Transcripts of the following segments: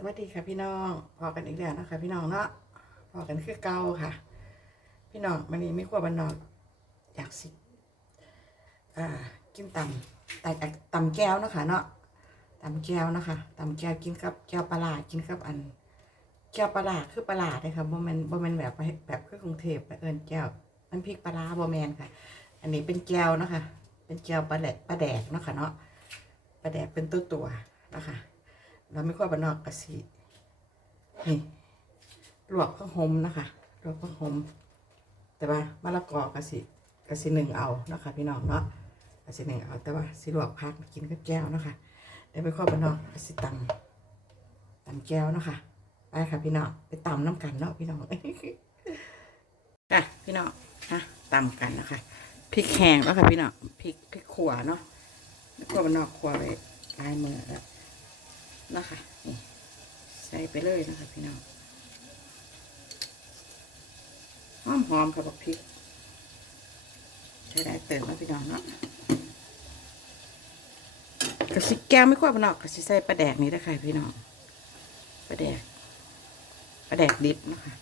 สวัสดีค่ะพี่น้องพอกันอีกแล้วนะคะพี่น้องเนาะพอกันคือเก่าค่ะ พี่น้องวันนี้ไม่กลัวบันนอกอยากสิอ่ากินตำแต่ตำแก้วนะคะเนาะตำแก้วนะคะตำแก้วกินกับแก้วปลาร้ากินกับอัน แก้วปลาร้าคือปลาร้าเลยค่ะโบแมนโบแมนแบบแบบคือกรุงเทพไปเอิญแก้วน้ำพริกปลาร้าบ่แมนค่ะ อันนี้เป็นแก้วนะคะ เป็นแก้วปลาแดกปลาแดกเนาะค่ะเนาะปลาแดกเป็นตัวตัวนะคะ เราไม่ค่อยบานอกกะสินี่ลวกข้าวหอมนะคะลวกข้าวหอมแต่ว่ามะละกอกะสิกะสิหนึ่งเอานะคะพี่น้องเนาะกะสิหนึ่งเอาแต่ว่าสิลวกพักกินกับแก้วนะคะเดี๋ยวไปข้อยบานอกกะสิตำตำแก้วนะคะไปค่ะพี่น้องไปตำน้ำกันเนาะพี่น้องอะพี่น้องนะตำกันนะคะพริกแห้งแล้วค่ะพี่น้องพริกพริกขั่วเนาะแล้วบานนอกขั่วไว้ลายมือแล้ว นะคะใส่ไปเลยนะคะพี่น้องหอมหอมค่ะบักพริกใช้ได้เติมนะพี่น้องเนาะกระสิแก้วไม่ค่อยพนอกกระสิใส่ปลาแดกนี่นะคะพี่น้องปลาแดกปลาแดกดิบนะคะ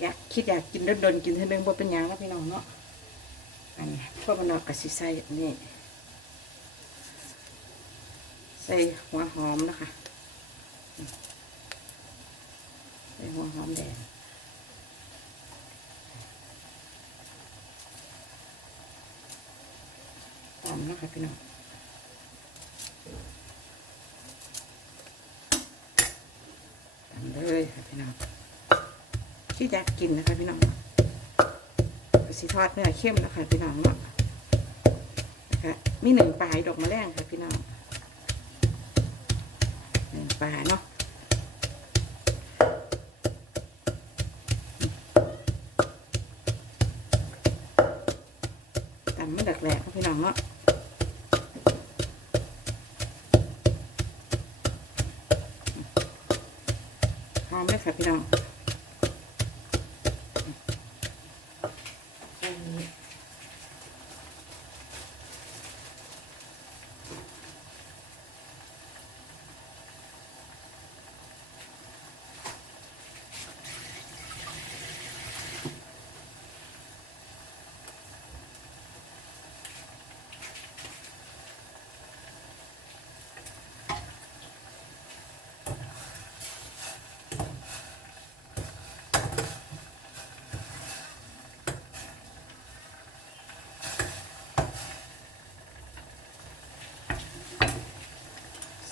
อยากคิดอยากกินดนๆกินเท่านึงบ่เป็นยังนะพี่น้องเนาะอันนี้พวกพนอกกระสิใส่อันนี่ใส่หัวหอมนะคะ ใส่หัวหอมแดงตำนะคะพี่น้องตำเลยค่ะพี่น้องที่อยากกินนะคะพี่น้องสิทอดเนื้อเข้มนะคะพี่น้องเนาะนะคะมีหนึ่งปลายดอกมะแรงค่ะพี่น้อง ปลาเนาะตำมันดักแหลกครับพี่น้องเนาะหอมเลยค่ะพี่น้อง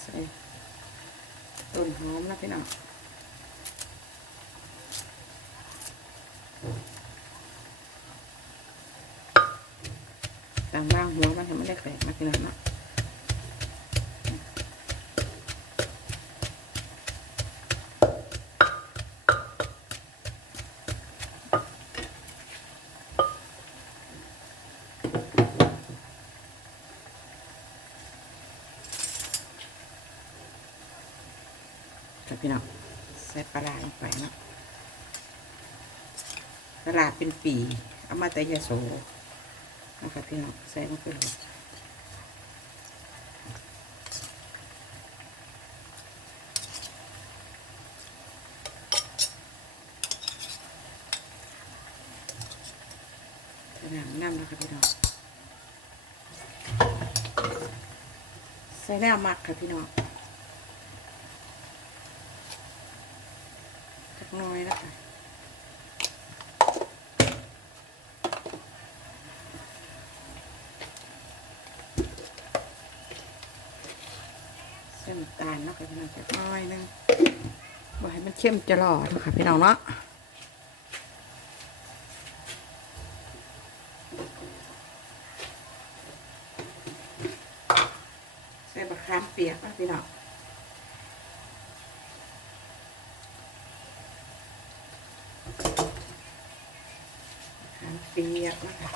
ใส่ต้น หอมนะพี่น้องตามบ้างหัวมันให้มันได้แตกนะพี่น้องเนาะค่ะพี่น้องใส่ ปลาร้าลงไปเนาะปลาร้าเป็นปีเอามาแต่ยาโสนะคะพี่น้องใส่ลงไปเลยใส่น้ำน้ำนะคะพี่น้องใส่แนวมักค่ะพี่น้อง จักหน้อยนะคะเส้ นำตาลเนะค่ะพี่น้องจักน้อยนึงบ่ให้มันเข้มจะหล่อเนาะค่ะพี่น้องเนาะใส่บะขามเปียกนะพี่น้องน้ำเปียกนะคะ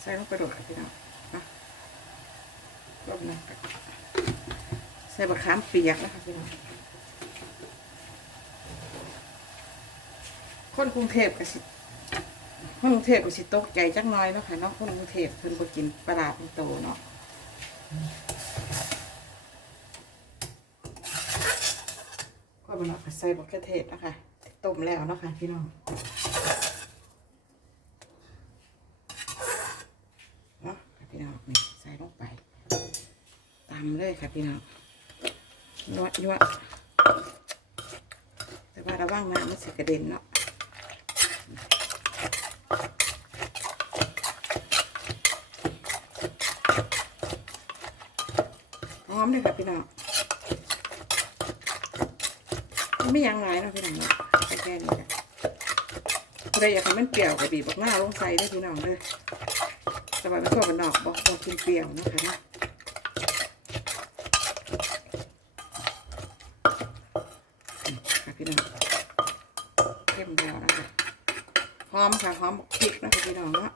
ใส่ลงไปโดดค่ะพี่น้อง รอบนั้นก็ใส่บะขามเปียกนะคะพี่น้องคนกรุงเทพก็สิคนกรุงเทพก็สิตกใจจักหน้อยเนาะค่ะเนาะคนกรุงเทพเพิ่นบ่กินปลาร้าเป็นโตเนาะมันเอาไปใส่บักเขือเทศนะคะต้มแล้วเนาะค่ะพี่น้องนี่ใส่ลงไปตำ เลยค่ะพี่น้องนวดนวดแต่ว่าระวังน้ำมันสิกระเด็นเนาะหอมเลยค่ะพี่น้องไม่ยังไงเนาะพี่น้องเนาะแค่นี้แหละใครอยากให้มันเปรี้ยวก็บีบบักหน้าลงใส่ได้พี่น้องเด้อแต่ว่าไม่ชอบมันนอกบอกบอกกินเปรี้ยวนะคะนะอืมค่ะพี่น้องเข้มแล้วนะคะห อมค่ะหอมบักพริกนะคะพี่น้องเนาะ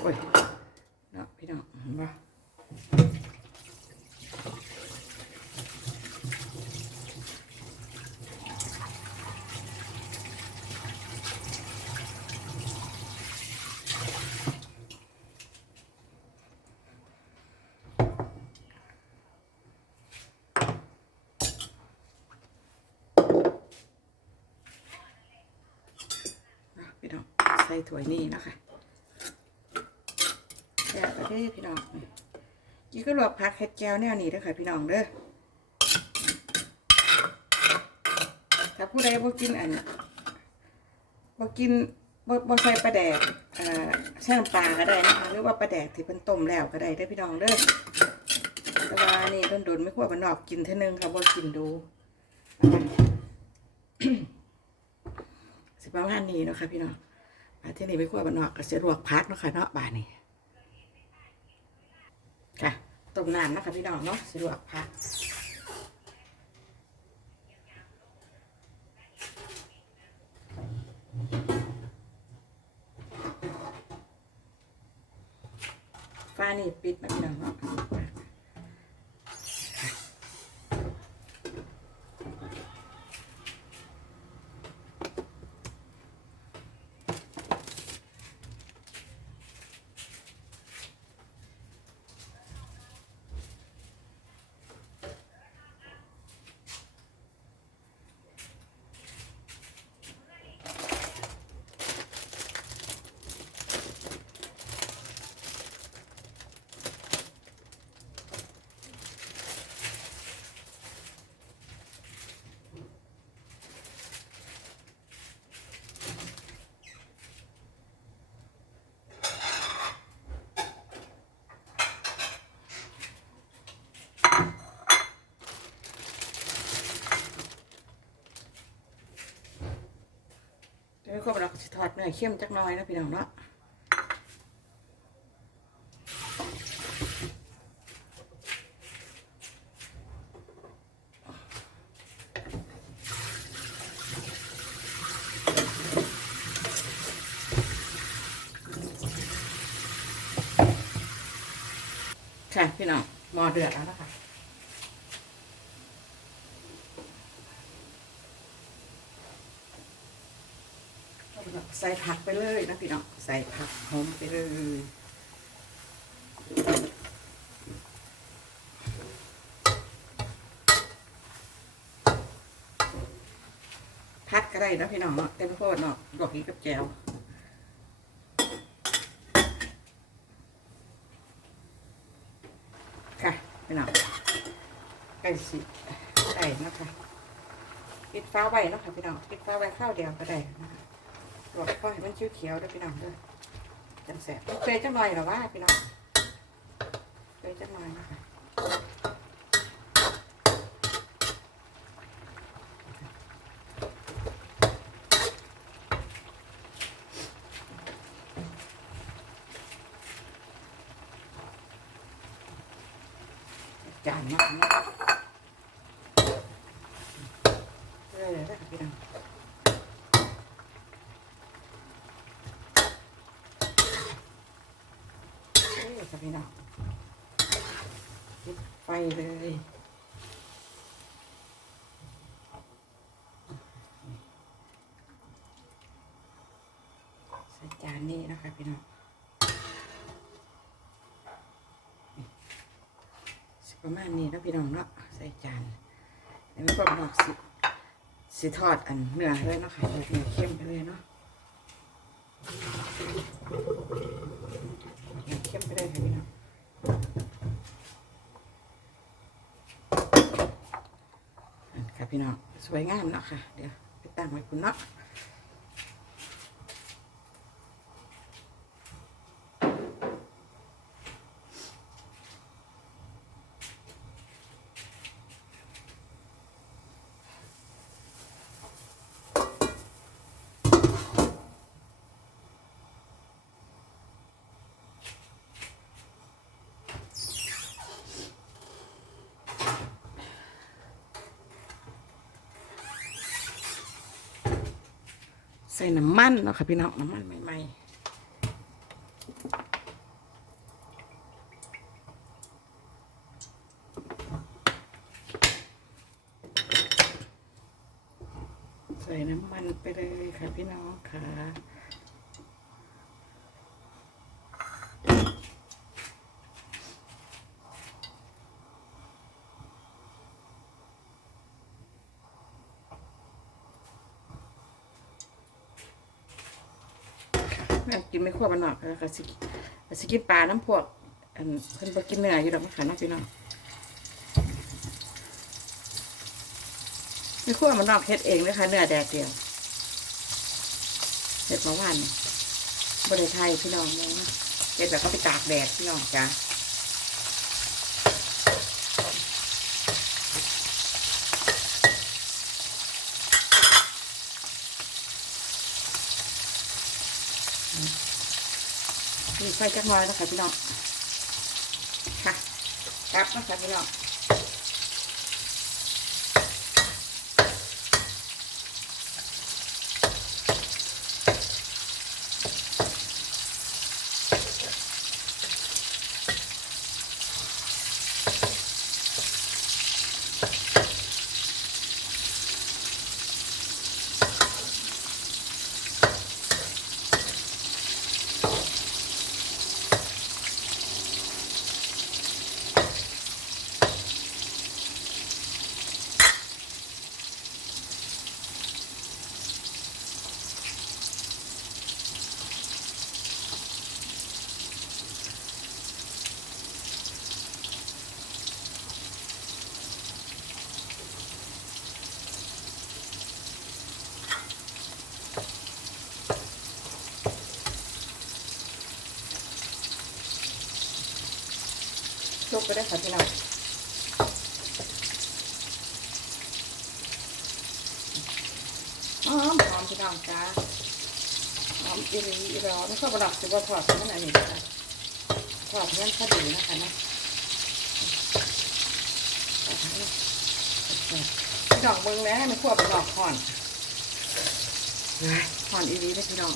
โอ้ยเนาะพี่น้องเห็นปะพี่น้อง ใส่ถ้วยนี่นะคะแซ่บไปเด้พี่น้องยี่ก็ลวกผักเห็ดแก้วแนวนี้เด้อค่ะพี่น้องเด้อถ้าผู้ใดบ่กินอันบ่กินบ่บ่ใส่ปลาแดกเอ่อใส่น้ำปลาก็ได้นะคะหรือว่าปลาแดกที่เพิ่นต้มแล้วก็ได้เด้อพี่น้องเด้อแต่ว่านี่โดนๆไม่ควรบ้านอกกินเท่านึงค่ะบ่กินดูสิประมาณนี้เนาะค่ะพี่น้อง ที่นี่ไม่วบานนอกก็จะลวกพักเนาะค่ะเนาะบานี้ค่ะต้มน้ำนะคะพี่น้องเนาะสิลวกพักฟ้านี่ปิดมาพี่น้องเนาะ ครบ้านนอกก็สิทอดเนื้อเข้มจักน่อยนะพี่น้องเนาะค่ะพี่น้องหมอเดือดแล้วนะคะ ใส่ผักไปเลยนะพี่น้องใส่ผักหอมไปเลยพัดก็ได้นะพี่น้องเนาะเต็มโคตรเนาะดอกนี้กับแจวค่ะพี่น้องไก่สิไก่นะคะปิดฟ้าไว้นะค่ะพี่น้องปิดฟ้าไว้ข้าวเดียวก็ได้นะคะ ลอกก็ให้มันเขียวๆด้วยพี่น้องด้วยจังแสบเปรย์จังหน่อยหรอวะพี่น้องเปรย์จังหน่อยนะคะจานมากนะเลยเลยนะคะพี่น้อง นี่ค่ะ พี่น้องปิดไฟเลยใส่จานนี้นะคะพี่น้องประมาณนี้แล้วพี่น้องเนาะใส่จานแล้วมันก็นอกสิสิทอดอันเนื้อเลยเนาะค่ะเนื้อเข้มไปเลยเนาะ เข้มไปเลยค่ะพี่น้องค่ะพี่น้องสวยงามเนาะค่ะ เดี๋ยวไปตั้งไว้คุณเนาะ ใส่น้ำมันเนาะค่ะพี่น้องน้ำมันใหม่ๆใส่น้ำมันไปเลยค่ะพี่น้องค่ะ แม่กินไม่ขั้วมันหนอกแล้วค่ะสิสิกินปลาน้ำพวกอันเพิ่นบ่กินเนื้ออยู่ดอกมะขามเนาะพี่น้องไม่ขั้วมันนอกเฮ็ดเองเลยค่ะเนื้อแดดเดียวเฮ็ดมาว่านบริไทยพี่น้องเนาะเฮ็ดแบบก็ไปตากแดดพี่น้องจ้า มีไฟจักน้อยนะคะพี่น้องค่ะกลับนะคะพี่น้อง ชุบได้ค่ะพี่น้องหอมหอมพี่น้องจ้าหอมอีหลีอีรอไม่ชอบประดับสิบ่ทอดมันอันนี้ค่ะทอดเงี้ยพอดีนะคะนะพี่น้องเบิ่งแล้วไม่ควรเป็นดอกห่อนห่อนอีหลีเลยพี่น้อง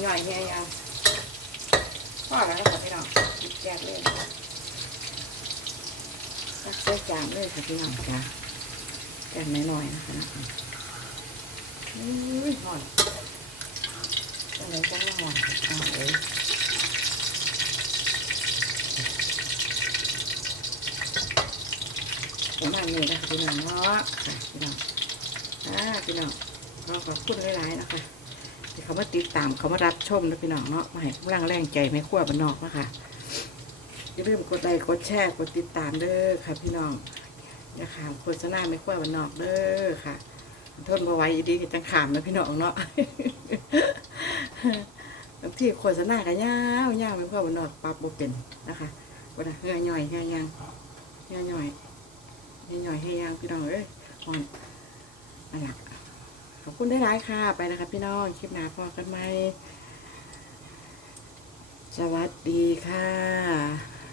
ใหญ่ๆใหญ่ๆ พ่อแล้วค่ะพี่น้องจิบแจกเลยตักใส่จานเลยค่ะพี่น้องจ้าจานน้อยๆนะคะนะอุ้ยหอนอะไรก็ไม่หอนอ่าเลยประมาณนี้นะคะพี่น้องเนาะค่ะพี่น้องอ่าพี่น้องเราขอบคุณหลายๆนะคะ เขามาติดตามเขามารับชมนะพี่น้องเนาะมาให้กำลังแรงใจในขั้วบ้านนอกนะคะอย่าลืมกดไลค์กดแชร์กดติดตามเด้อค่ะ พี่น้องอย่าขามโฆษณาในขั้วบ้านนอกเด้อค่ะทนมาไว้ดีจังขามนะพี่น้องเนาะบางทีโฆษณากันยาวยาวไม่ขั้วบ้านนอกปรับบ่เป็นนะคะวันน่ะเงยย่อยเงยยังเงยย่อยเงยย่อยให้ยังพี่น้องเอ้ยอ่อนนั่นแหละ ขอบคุณได้หลายค่ะ ไปนะคะพี่น้อง คลิปหน้าพอกันไหม สวัสดีค่ะ